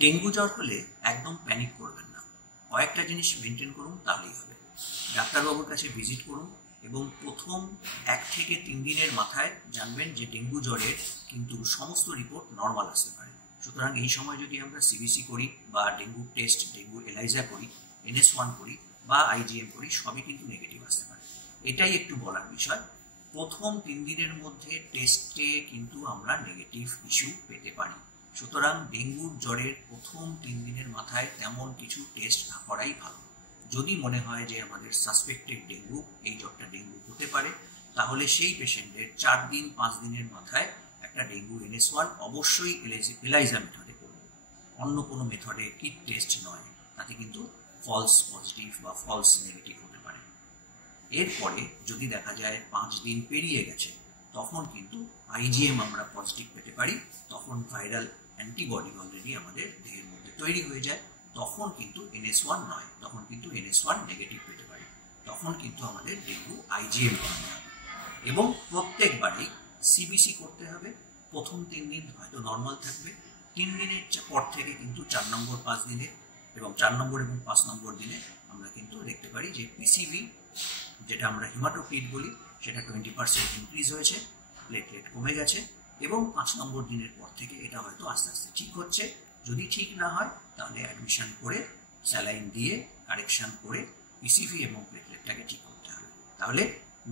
Dengue জ্বর হলে একদম প্যানিক করবেন না। কয়েকটা জিনিস মেনটেন করুন, তাহলেই হবে। ডাক্তারবাবুর কাছে ভিজিট করুন এবং প্রথম 1 থেকে 3 দিনের মাথায় জানবেন যে ডেঙ্গু জ্বরের কিন্তু সমস্ত রিপোর্ট নর্মাল আসতে পারে। সুতরাং এই সময় যদি আমরা সিবিসি করি বা ডেঙ্গু টেস্ট, ডেঙ্গু এলাইজা করি, NS1 করি বা IgM করি, সবই কিন্তু নেগেটিভ আসতে পারে। এটাই একটু বলার বিষয়। প্রথম 3 দিনের মধ্যে টেস্টে কিন্তু আমরা নেগেটিভ ইস্যু পেতে পারি। সুতরাং ডেঙ্গুর জ্বরের প্রথম 3 দিনের মাথায় তেমন কিছু টেস্ট না করাই ভালো। যদি মনে হয় যে আমাদের সাসপেক্টেড ডেঙ্গু, এই জ্বরটা ডেঙ্গু হতে পারে, তাহলে সেই পেশেন্টের 4 দিন 5 দিনের মাথায় একটা ডেঙ্গু NS1 অবশ্যই এলাইজা মেথডে করুন। অন্য কোনো মেথডে কিট টেস্ট নয়, তাতে কিন্তু ফলস পজিটিভ বা ফলস নেগেটিভ হতে পারে। এরপরে যদি দেখা যায় 5 দিন পেরিয়ে গেছে, তখন কিন্তু IgM আমরা পজিটিভ পেতে পারি। তখন ভাইরাল অ্যান্টিবডি অলরেডি আমাদের দেহের মধ্যে তৈরি হয়ে যায়। তখন কিন্তু NS1 নয়, তখন কিন্তু NS1 নেগেটিভ পেতে পারি। তখন কিন্তু আমাদের ডেঙ্গু IgM করাতে হবে এবং প্রত্যেকবারই সিবিসি করতে হবে। প্রথম 3 দিন হয়তো নর্মাল থাকবে, 3 দিনের পর থেকে কিন্তু 4 নম্বর 5 দিনে এবং 4 নম্বর এবং 5 নম্বর দিনে আমরা কিন্তু দেখতে পারি যে PCV, যেটা আমরা হিমাটোক্রিট বলি, সেটা 20% ইনক্রিজ হয়েছে, প্লেটলেট কমে গেছে এবং 5 নম্বর দিনের পর থেকে এটা হয়তো আস্তে আস্তে ঠিক হচ্ছে। যদি ঠিক না হয় তাহলে অ্যাডমিশন করে স্যালাইন দিয়ে কারেকশন করে PCV এবং প্লেটলেটটাকে ঠিক করতে হবে। তাহলে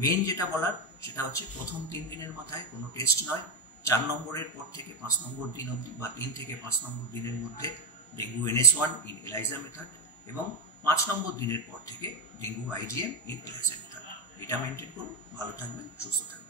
মেন যেটা বলার সেটা হচ্ছে প্রথম 3 দিনের মাথায় কোনো টেস্ট নয়, 4 নম্বরের পর থেকে 5 নম্বর দিন অবধি বা 3 থেকে 5 নম্বর দিনের মধ্যে dengue NS1 in ELISA method এবং 5 নম্বর দিনের পর থেকে dengue IgM in ELISA method. এটা মেনটেন করুন। ভালো থাকবেন, সুস্থ থাকবেন।